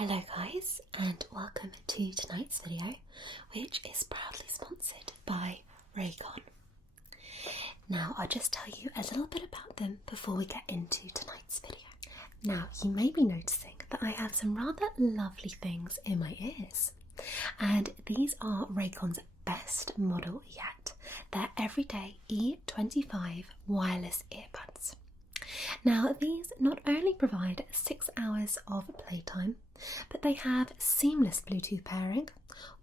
Hello guys, and welcome to tonight's video, which is proudly sponsored by Raycon. Now I'll just tell you a little bit about them before we get into tonight's video. Now you may be noticing that I have some rather lovely things in my ears, and these are Raycon's best model yet. They're everyday E25 wireless earbuds. Now these not only provide 6 hours of playtime, but they have seamless Bluetooth pairing,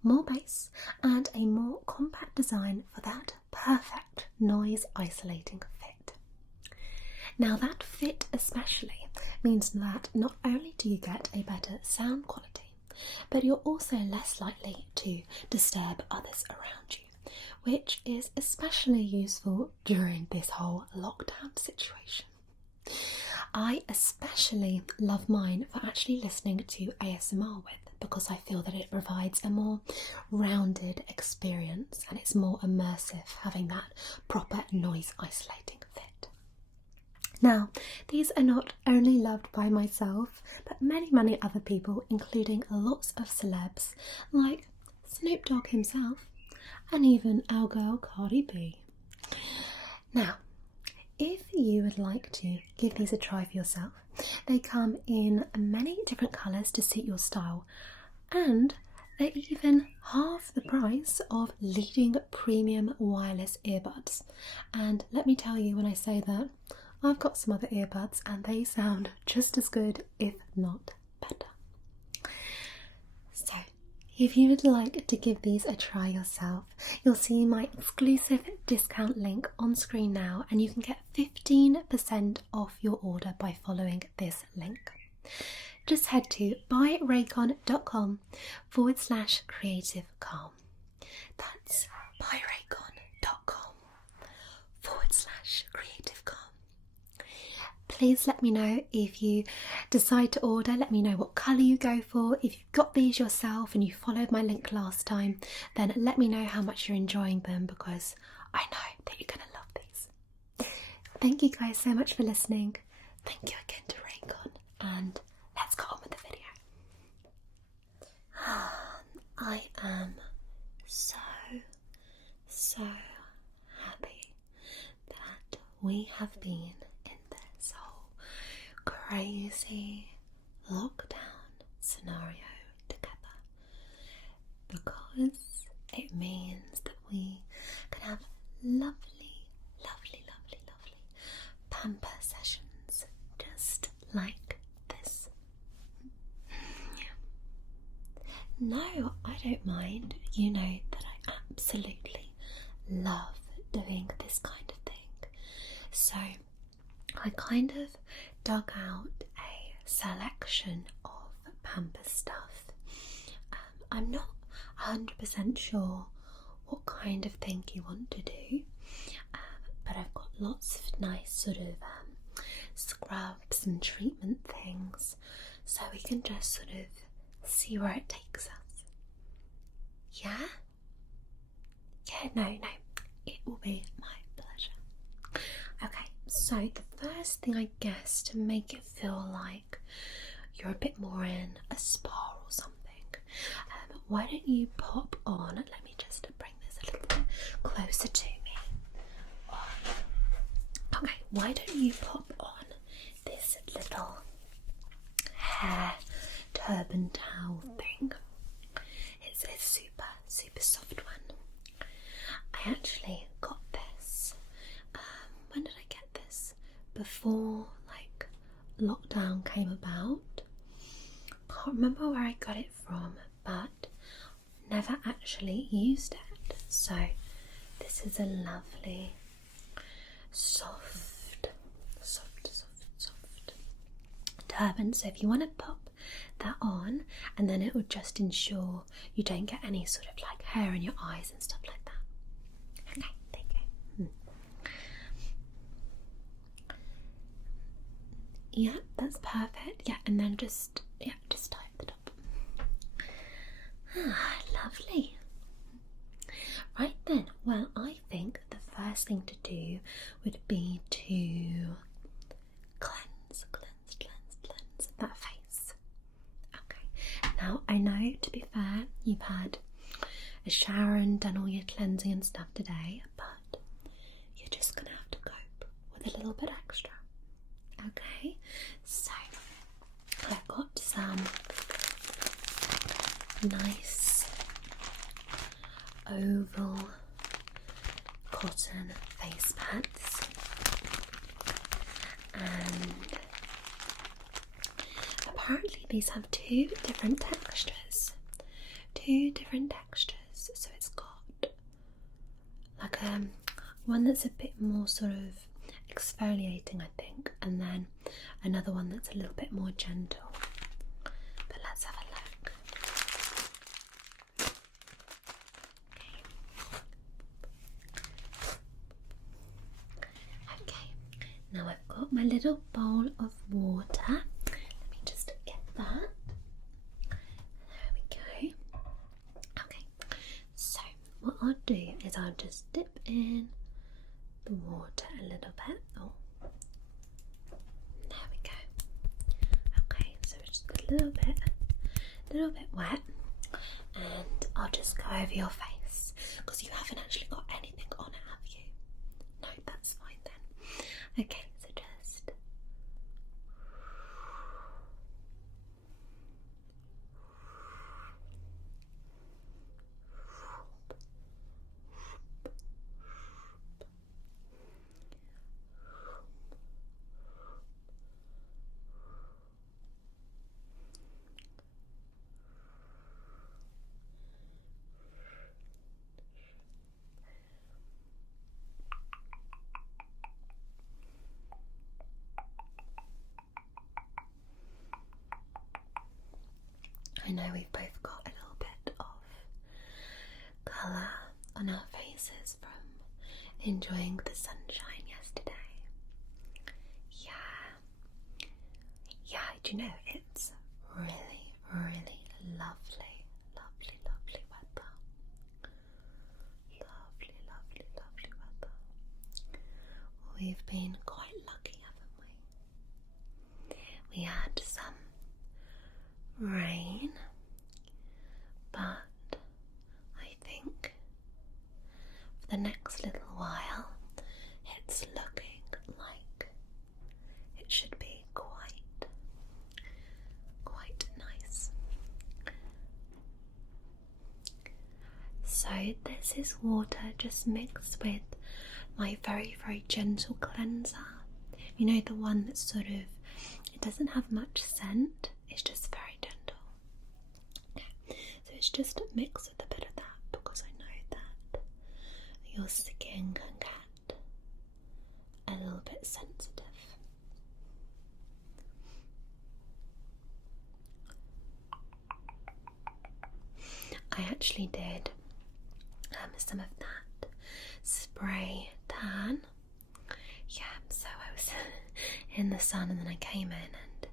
more bass, and a more compact design for that perfect noise isolating fit. Now that fit especially means that not only do you get a better sound quality, but you're also less likely to disturb others around you, which is especially useful during this whole lockdown situation. I especially love mine for actually listening to ASMR with, because I feel that it provides a more rounded experience and it's more immersive having that proper noise isolating fit. Now, these are not only loved by myself, but many other people, including lots of celebs like Snoop Dogg himself and even our girl Cardi B. Now, if you would like to give these a try for yourself, they come in many different colours to suit your style, and they're even half the price of leading premium wireless earbuds. And let me tell you, when I say that, I've got some other earbuds and they sound just as good, if not better. So, if you would like to give these a try yourself, you'll see my exclusive discount link on screen now, and you can get 15% off your order by following this link. Just head to buyraycon.com/creativecalm. That's buyraycon.com/creativecalm. Please let me know if you decide to order. Let me know what colour you go for. If you've got these yourself and you followed my link last time, then let me know how much you're enjoying them, because I know that you're going to love these. Thank you guys so much for listening. Thank you again to Raycon, and let's go on with the video. I am so happy that we have been crazy lockdown scenario together, because it means that we can have lovely pamper sessions just like this. No, I don't mind. You know that I absolutely love doing this kind of thing. So I kind of dug out a selection of pamper stuff. I'm not 100% sure what kind of thing you want to do, but I've got lots of nice sort of scrubs and treatment things, so we can just sort of see where it takes us. Yeah? Yeah, no, it will be my pleasure. Okay. So the first thing, I guess, to make it feel like you're a bit more in a spa or something, why don't you pop on, let me just bring this a little bit closer to me. Okay, why don't you pop on this little hair turban towel thing. It's a super soft one. I actually got this, when did I get this? Before like lockdown came about. Can't remember where I got it from, but never actually used it. So this is a lovely soft turban. So if you want to pop that on, and then it will just ensure you don't get any sort of like hair in your eyes and stuff like that. Okay, there you go. Yeah, that's perfect. Yeah, and then just tie at the top. Lovely. Right then, well, I think the first thing to do would be to cleanse that face. Okay, I know, to be fair, you've had a shower and done all your cleansing and stuff today, but you're just gonna have to cope with a little bit extra. Okay, so I've got some nice oval cotton face pads, and apparently these have two different textures. So it's got like one that's a bit more sort of exfoliating, I think, and then another one that's a little bit more gentle. But let's have a look. Okay, now I've got my little bowl of water. Let me just get that. There we go. Okay, so what I'll do is I'll just dip in the water a little bit. Oh, there we go. Okay, so it's just a little bit wet, and I'll just go over your face because you haven't actually got anything on it, have you? No, that's fine then. Okay, so just I know we've both got a little bit of colour on our faces from enjoying the sunshine yesterday. Yeah, do you know, it's really, really lovely weather. Lovely weather. We've been quite lucky, haven't we? We had some rain, but I think for the next little while it's looking like it should be quite nice. So this is water just mixed with my very, very gentle cleanser. You know, the one that's sort of, it doesn't have much scent, it's just very gentle. So it's just mixed with a bit of that because I know that your skin can get a little bit sensitive. I actually did some of that spray tan. Yeah, so I was in the sun and then I came in and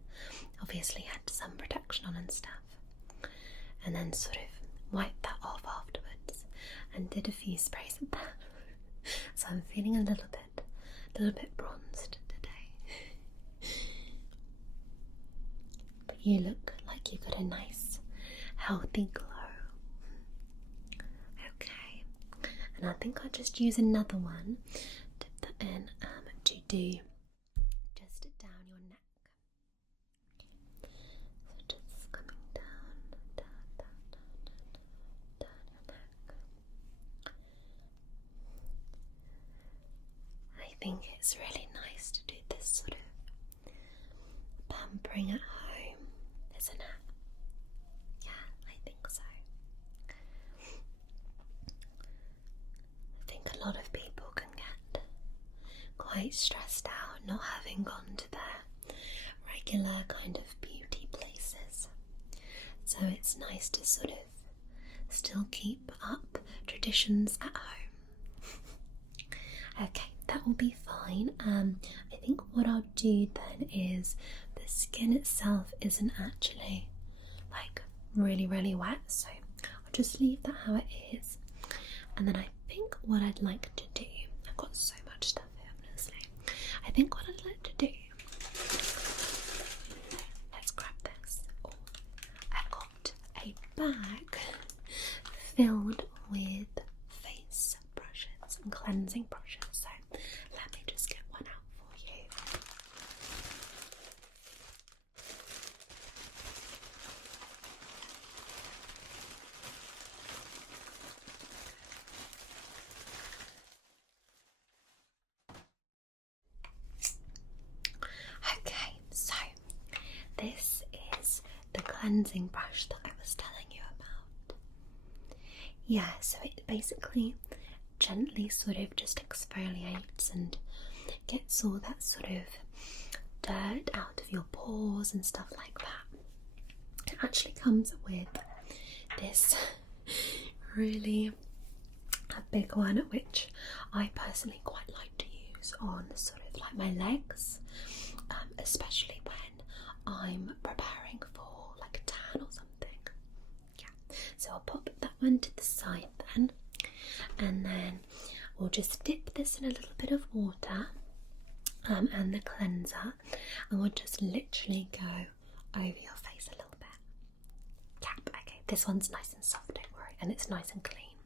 obviously had some protection on and stuff, and then sort of wiped that off afterwards and did a few sprays of that. So I'm feeling a little bit bronzed today. But you look like you got a nice healthy glow. Okay, and I think I'll just use another one, dip that in to do just down your neck. So just coming down your neck. I think it's really nice to do this sort of pampering at home, isn't it? Yeah, I think so. I think a lot of people can get quite stressed out not having gone to their regular kind of beauty places. So it's nice to sort of still keep up traditions at home. Okay, that will be fine. I think what I'll do then is the skin itself isn't actually like really, really wet, so I'll just leave that how it is. And then I think what I'd like to do, I've got so much stuff here, honestly. I think what I'd like to do, let's grab this. Oh, I've got a a bag filled with face brushes and cleansing brushes. So let me just get one out for you. Okay, so this is the cleansing brush that I was telling you about. Yeah, so it basically gently sort of just exfoliates and gets all that sort of dirt out of your pores and stuff like that. It actually comes with this really a big one, which I personally quite like to use on sort of like my legs, especially when I'm preparing for like a tan or something. Yeah, so I'll pop that one to the side then, and then we'll just dip this in a little bit of water and the cleanser, and we'll just literally go over your face a little bit. Cap. Okay, this one's nice and soft, don't worry, and it's nice and clean.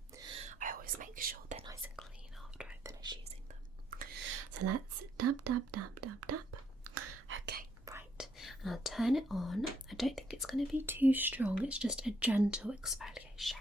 I always make sure they're nice and clean after I finish using them. So let's dab, dab, dab, dab, dab. Okay, right. And I'll turn it on. I don't think it's going to be too strong. It's just a gentle exfoliation.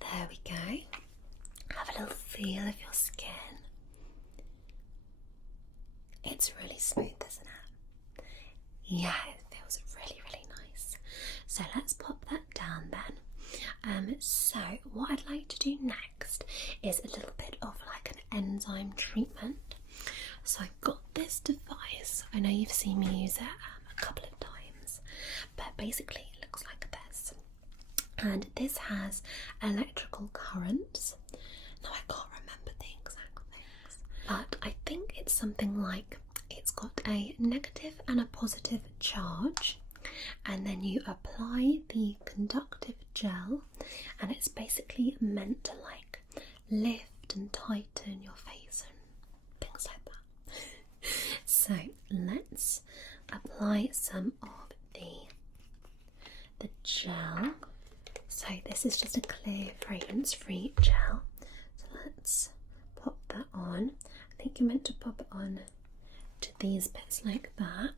There we go. Have a little feel of your skin. It's really smooth, isn't it? Yeah, it feels really, really nice. So let's pop that down then. So what I'd like to do next is a little bit of like an enzyme treatment. So I've got this device. I know you've seen me use it a couple of times, but basically it looks like this. And this has electrical currents. Now I can't remember the exact things, but I think it's something like it's got a negative and a positive charge, and then you apply the conductive gel, and it's basically meant to like lift and tighten your face and things like that. So let's apply some of the gel. So this is just a clear fragrance-free gel. So let's pop that on. I think you're meant to pop it on to these bits like that,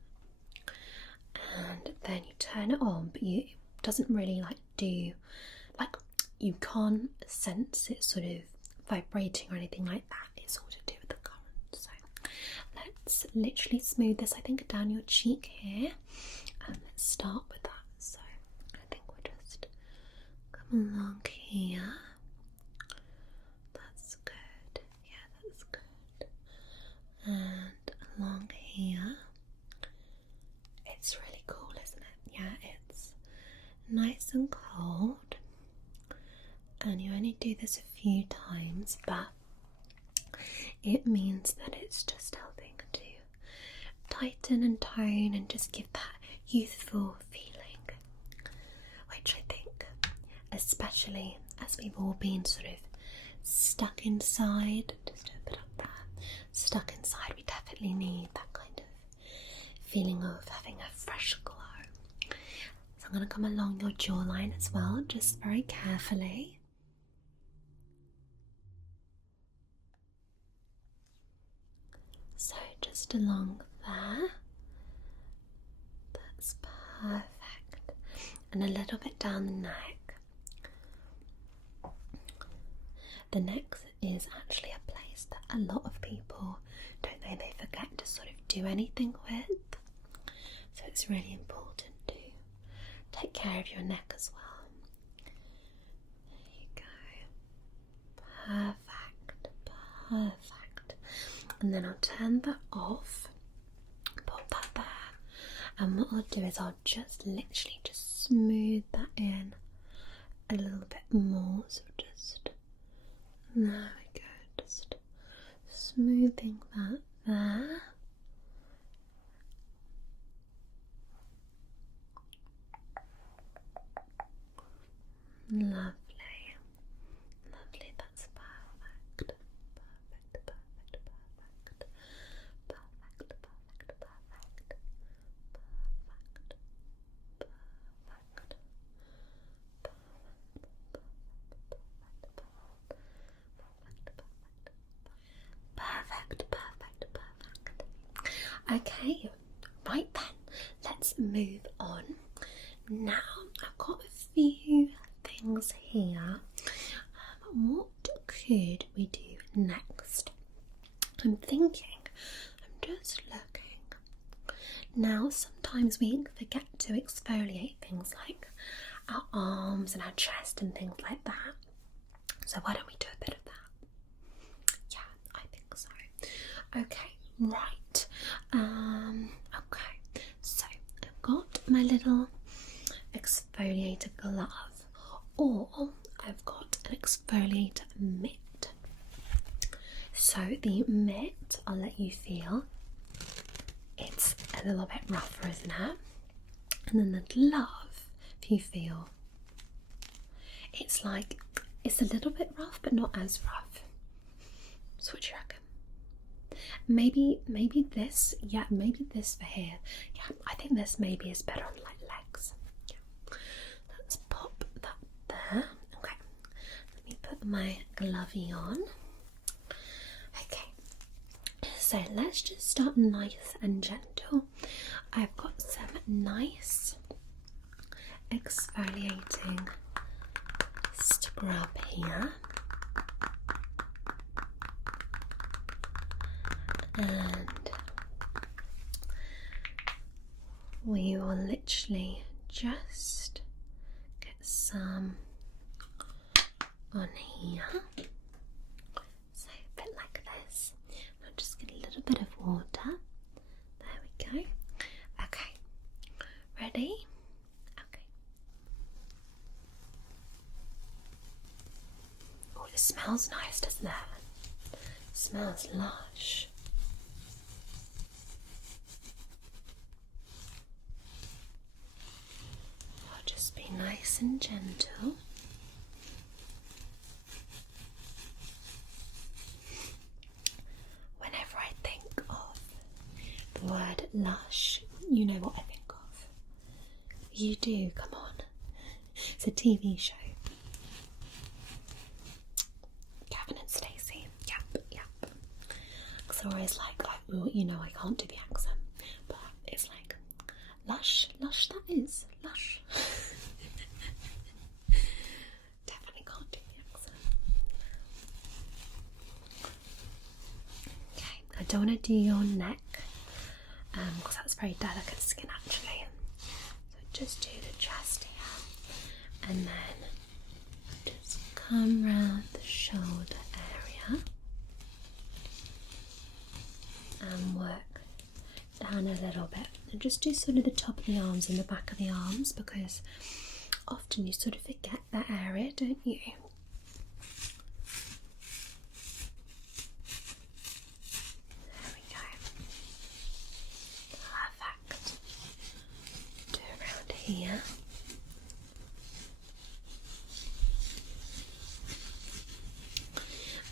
and then you turn it on, but it doesn't really you can't sense it sort of vibrating or anything like that. It's all to do with the current. So let's literally smooth this, I think, down your cheek here, and let's start with that. So I think we'll just come along here. That's good. Yeah, that's good. And nice and cold, and you only do this a few times, but it means that it's just helping to tighten and tone and just give that youthful feeling, which I think, especially as we've all been sort of stuck inside, just open up there, stuck inside, we definitely need that kind of feeling of having a fresh glow. So I'm going to come along your jawline as well, just very carefully. So just along there, that's perfect, and a little bit down the neck. The neck is actually a place that a lot of people, don't they forget to sort of do anything with. So it's really important to take care of your neck as well. There you go. Perfect, perfect. And then I'll turn that off, pop that there, and what I'll do is I'll just literally just smooth that in a little bit more. So just, there we go, just smoothing that there. Lovely, lovely, that's perfect, perfect, perfect, perfect, perfect, perfect, perfect, perfect, perfect, perfect, perfect. Okay, right then, let's move on. Now, I've got a few things here. What could we do next? I'm thinking, I'm just looking. Now, sometimes we forget to exfoliate things like our arms and our chest and things like that. So why don't we do a bit of that? Yeah, I think so. Okay, right. Okay, so I've got my little exfoliator glove, or I've got an exfoliator mitt. So the mitt, I'll let you feel, it's a little bit rougher, isn't it? And then the glove, if you feel, it's like, it's a little bit rough but not as rough. So what do you reckon? Maybe this, yeah, maybe this for here. Yeah, I think this maybe is better on like legs. Yeah. Let's pop that there. Okay, let me put my glovey on. Okay, so let's just start nice and gentle. I've got some nice exfoliating scrub here. And we will literally just get some on here. So a bit like this. I'll just get a little bit of water. There we go. Okay, ready? Okay. Oh, it smells nice, doesn't it? It smells lush. I'll just be nice and gentle. Whenever I think of the word lush, you know what I think of. You do, come on. It's a TV show. Gavin and Stacey. Yep. Because they're always like, well, you know, I can't do the accent, but it's like, lush, that is, lush. Definitely can't do the accent. Okay, I don't want to do your neck, because that's very delicate skin actually. So just do the chest here, and then just come round the shoulder area and work down a little bit. And just do sort of the top of the arms and the back of the arms, because often you sort of forget that area, don't you? There we go. Perfect. Do around here.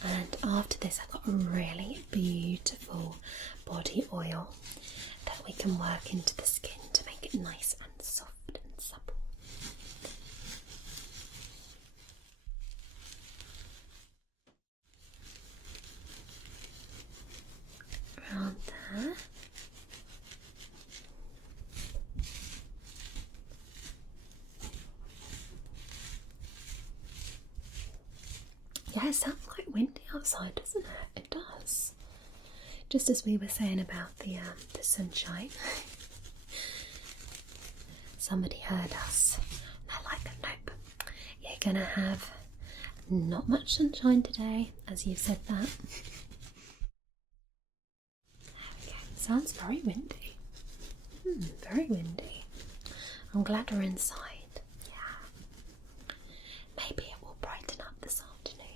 And after this, I've got a really beautiful body oil that we can work into the skin to make it nice and soft and supple. Around there. Yeah, it sounds quite windy outside, doesn't it? It does. Just as we were saying about the sunshine. Somebody heard us. They're like, nope, you're gonna have not much sunshine today, as you've said that. Okay, sounds very windy. Very windy. I'm glad we're inside. Yeah. Maybe it will brighten up this afternoon.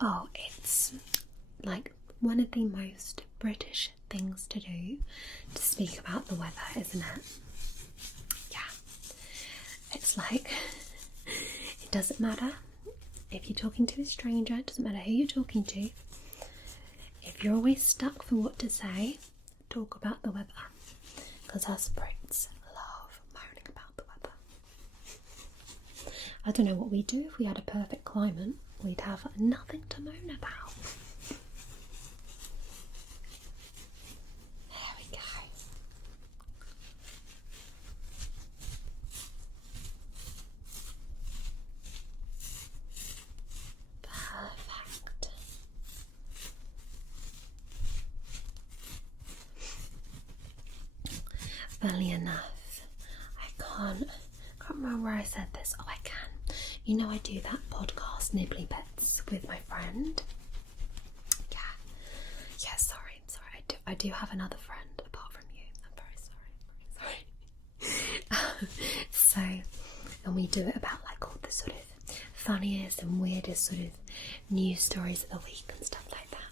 Oh, it's like one of the most British things to do to speak about the weather, isn't it? Yeah. It's like, it doesn't matter if you're talking to a stranger, it doesn't matter who you're talking to. If you're always stuck for what to say, talk about the weather. Because us Brits love moaning about the weather. I don't know what we'd do if we had a perfect climate. We'd have nothing to moan about. There we go. Perfect. Funnily enough, I can't remember where I said this. Oh, I can. You know, I do that podcast, Nibbly Bits, with my friend. Yeah, sorry. I do have another friend apart from you. I'm very sorry. So, and we do it about like all the sort of funniest and weirdest sort of news stories of the week and stuff like that.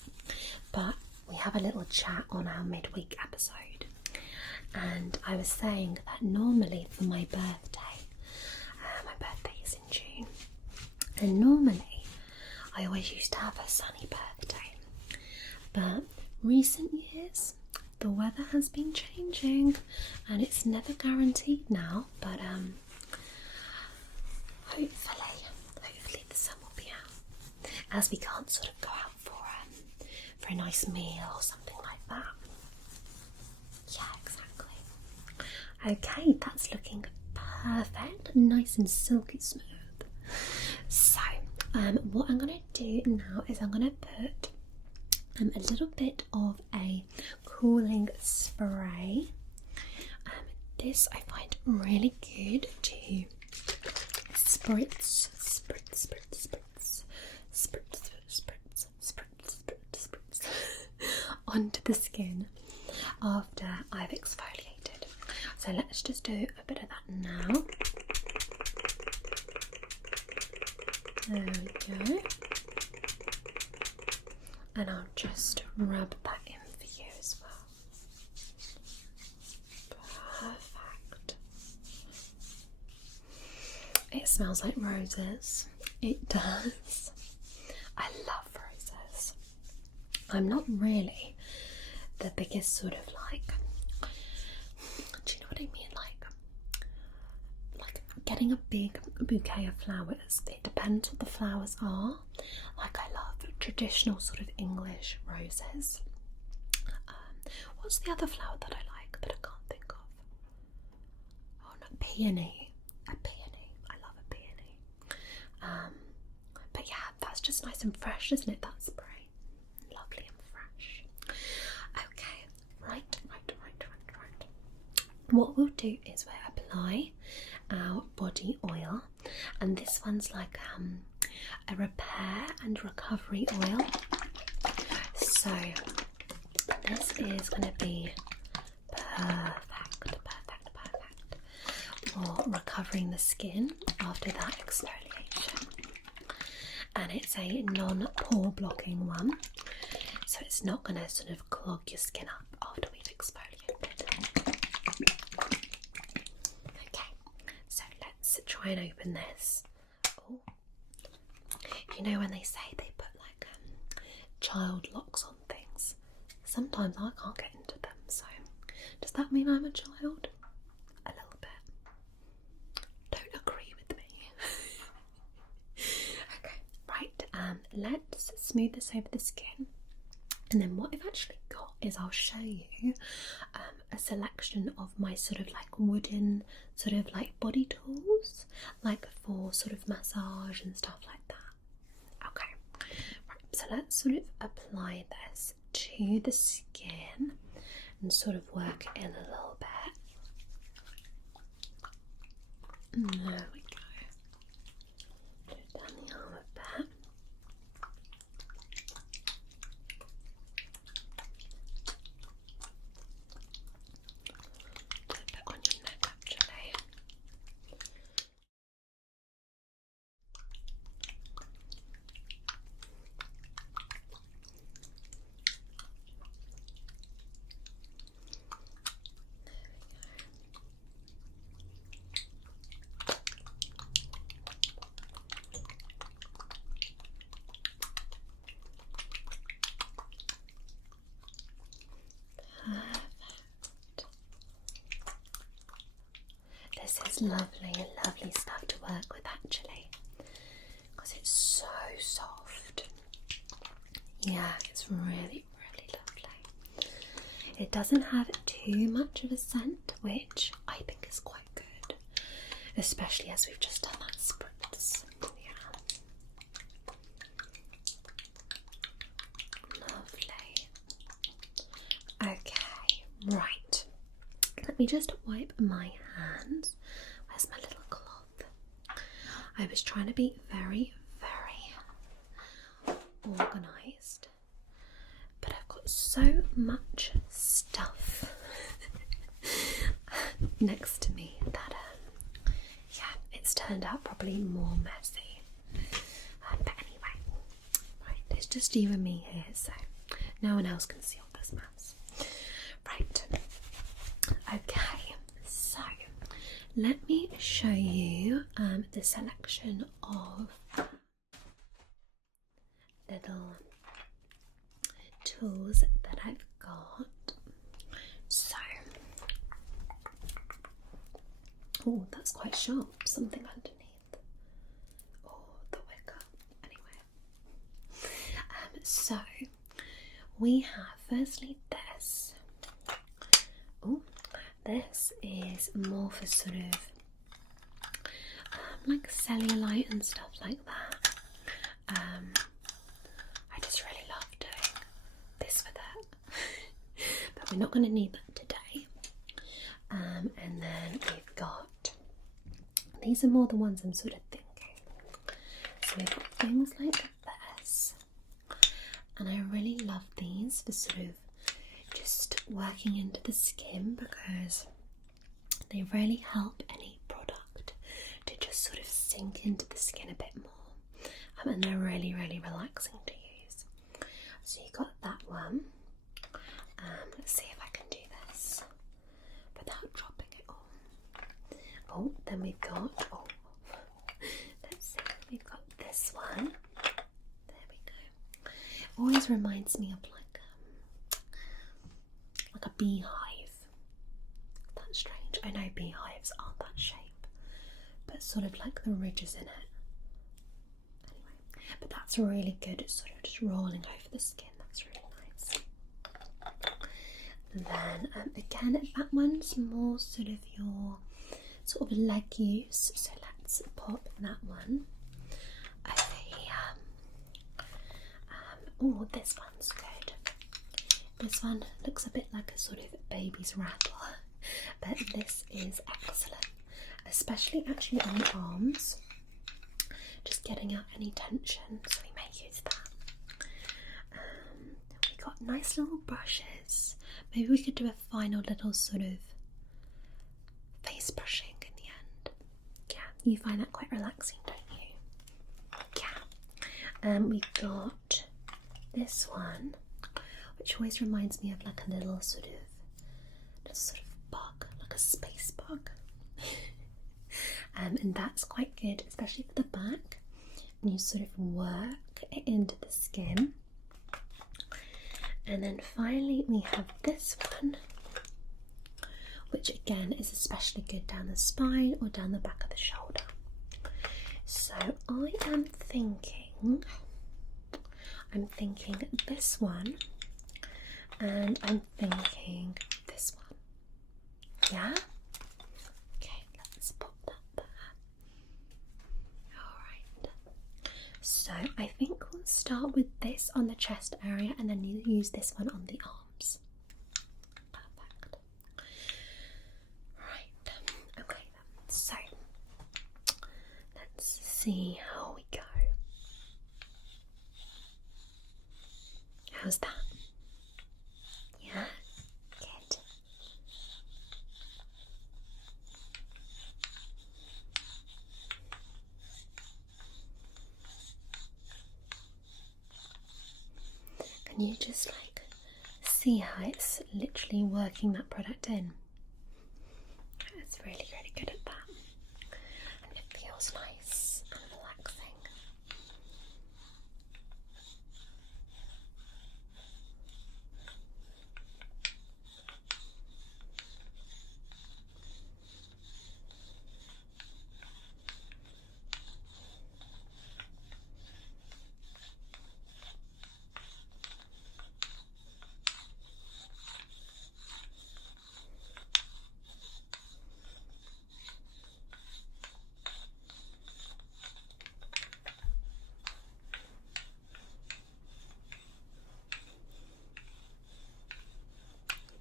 But we have a little chat on our midweek episode. And I was saying that normally for my birthday is in June, and normally I always used to have a sunny birthday, but recent years the weather has been changing and it's never guaranteed now, but hopefully the sun will be out, as we can't sort of go out for a nice meal or something like that. Yeah, exactly. Okay, that's looking perfect, nice and silky smooth. So, what I'm going to do now is I'm going to put a little bit of a cooling spray. This I find really good to spritz onto the skin after I've exfoliated. So let's just do a bit of that now. There we go. And I'll just rub that in for you as well. Perfect. It smells like roses. It does. I love roses. I'm not really the biggest sort of like, do you know what I mean? Like getting a big bouquet of flowers. It depends what the flowers are. Like, I love traditional sort of English roses. What's the other flower that I like that I can't think of? Oh no, peony. A peony. I love a peony. But yeah, that's just nice and fresh, isn't it? That spray. Lovely and fresh. Okay, right. What we'll do is we'll apply our body oil, and this one's like a repair and recovery oil. So this is going to be perfect. for recovering the skin after that exfoliation. And it's a non-pore blocking one, so it's not going to sort of clog your skin up after we've exfoliated. Okay, so let's try and open this. Oh, you know when they say they put like child locks on things? Sometimes I can't get into them, so does that mean I'm a child? A little bit. Don't agree with me. Okay, right, let's smooth this over the skin. And then what I've actually got is I'll show you a selection of my sort of like wooden sort of like body tools, like for sort of massage and stuff like that. Okay, right, so let's sort of apply this to the skin and sort of work in a little bit. There we go. Do it down the arm a bit. Do a bit on your neck actually. This is lovely, lovely stuff to work with actually, because it's so soft. Yeah, it's really, really lovely. It doesn't have too much of a scent, which I think is quite good, especially as we've just done that spritz. Yeah. Lovely. Okay, right. Let me just wipe my hands. Where's my little cloth? I was trying to be very, very organised, but I've got so much stuff next to me that, yeah, it's turned out probably more messy. But anyway, right, it's just you and me here, so no one else can see all this mess. Right. Okay, so let me show you the selection of little tools that I've got. So, oh, that's quite sharp, something underneath. Oh, the wicker. Anyway, so we have firstly this. Oh, this is more for sort of like cellulite and stuff like that. I just really love doing this with it, but we're not going to need that today. And then we've got, these are more the ones I'm sort of thinking. So we've got things like this, and I really love these for sort of just working into the skin, because they really help any product to just sort of sink into the skin a bit more, and they're really, really relaxing to use. So you got that one. Let's see if I can do this without dropping it all. Oh, then we've got, let's see, we've got this one. There we go. Always reminds me of like a beehive. That's strange. I know beehives aren't that shape, but sort of like the ridges in it. Anyway, but that's really good. It's sort of just rolling over the skin. That's really nice. Then again, that one's more sort of your sort of leg use. So let's pop that one over here. Oh, this one's good. This one looks a bit like a sort of baby's rattle, but this is excellent, especially actually on the arms, just getting out any tension, so we may use that. We got nice little brushes. Maybe we could do a final little sort of face brushing in the You find that quite relaxing, don't you? Yeah. We've got this one, which always reminds me of like a little sort of bug, like a space bug. And that's quite good, especially for the back. And you sort of work it into the skin. And then finally we have this one, which again is especially good down the spine or down the back of the shoulder. So I am thinking this one, and I'm thinking this one. Yeah? Okay, let's pop that there. Alright. So I think we'll start with this on the chest area and then you use this one on the arms. Perfect. Right. Okay then. So let's see how we go. How's that? Yeah? Good. Can you just like see how it's literally working that product in? It's really, really good at that. And it feels nice and relaxing.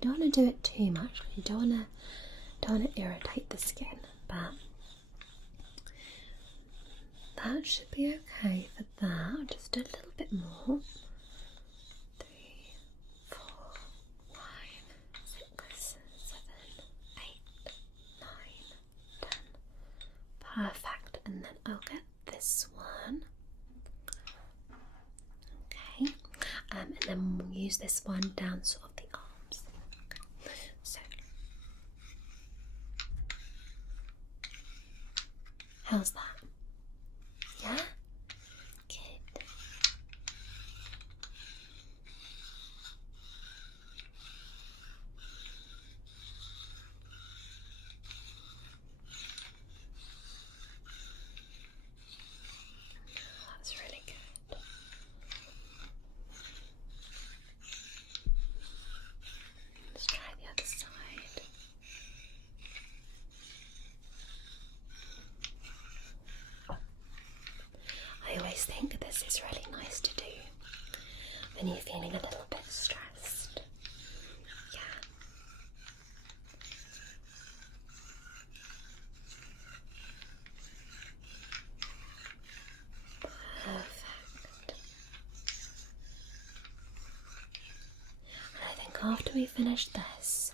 You don't want to do it too much. You don't want to irritate the skin, but that should be okay for that. Just do a little bit more. 3, 4, 5, 6, 7, 8, 9, 10. Perfect. And then I'll get this one. Okay. And then we'll use this one down sort of the arms. Okay. So, how's that? Yeah? Good. That's really good. Let's try the other side. I always think this is really nice to do when you're feeling a little bit stressed. Yeah. Perfect. And I think after we finish this,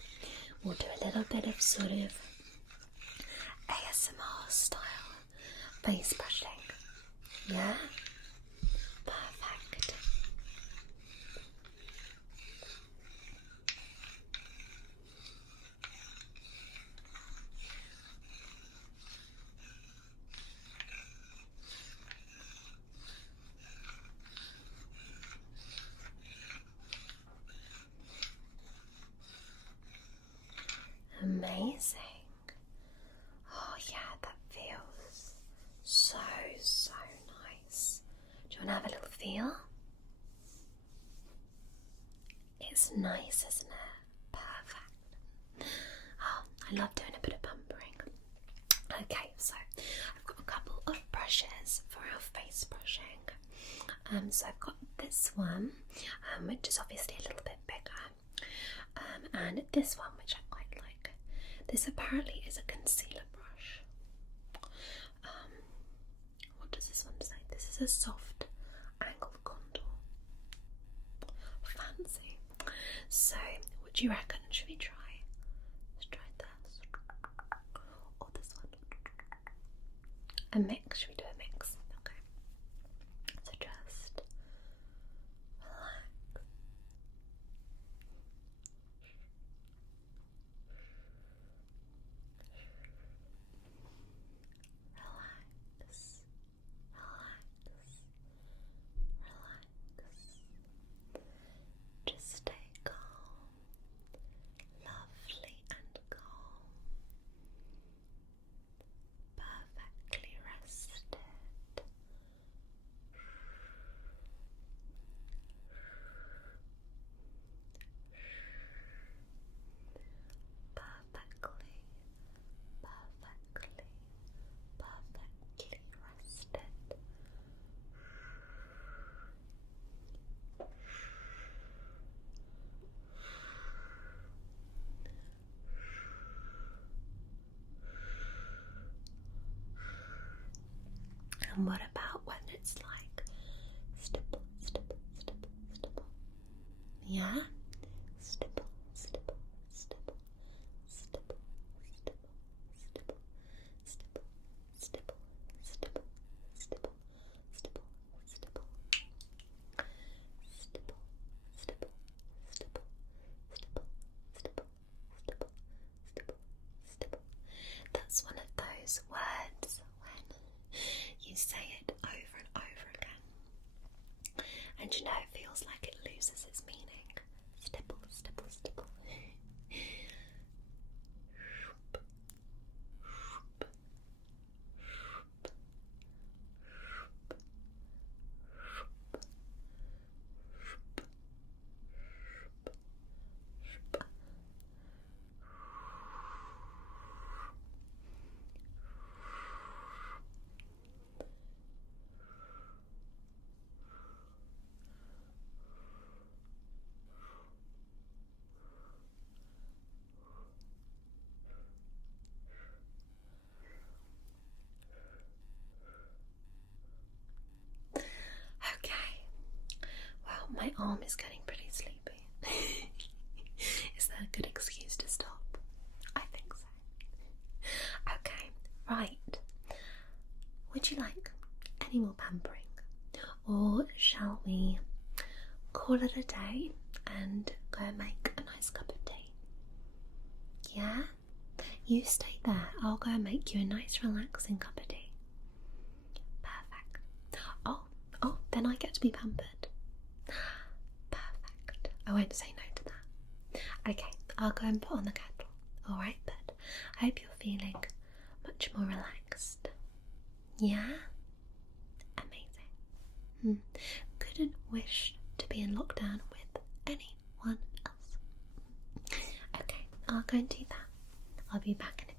we'll do a little bit of sort of ASMR style face brushing. Yeah? Perfect. Amazing. Oh yeah, that feels so nice. Do you want to have a little feel? It's nice, isn't it? Perfect. Oh, I love doing a bit of pampering. Okay, so I've got a couple of brushes for our face brushing. So I've got this one, which is obviously a little bit bigger, and this one, which I quite like. This apparently is a concealer brush. What does this one say? This is a soft angled contour. Fancy. So, what do you reckon? Should we try? Let's try this. Or this one. A mix? Should we do a mix? Okay. So just relax. Relax. Relax. Relax. Just stay calm. Lovely and calm. Perfectly rested. Perfectly, perfectly, perfectly rested. And what about when it's like stipple, stipple, stipple, stipple? Yeah? Stipple, stipple, stipple, stipple, stipple, stipple, stipple, stipple, stipple, stipple, stipple, stipple. Stipple, stipple, stipple, stipple, stipple, stipple, stipple, stipple. That's one of those words when you say it over and over again, and you know it feels like it loses its meaning. Stipple, stipple, stipple. Okay, well, my arm is getting pretty sleepy. Is that a good excuse to stop? I think so. Okay, right. Would you like any more pampering? Or shall we call it a day and go and make a nice cup of tea? Yeah? You stay there. I'll go and make you a nice relaxing cup of tea. Perfect. Oh, then I get to be pampered. Perfect. I won't say no to that. Okay, I'll go and put on the kettle. Alright, but I hope you're feeling much more relaxed. Yeah? Amazing. Couldn't wish to be in lockdown with anyone else. Okay, I'll go and do that. I'll be back in a bit.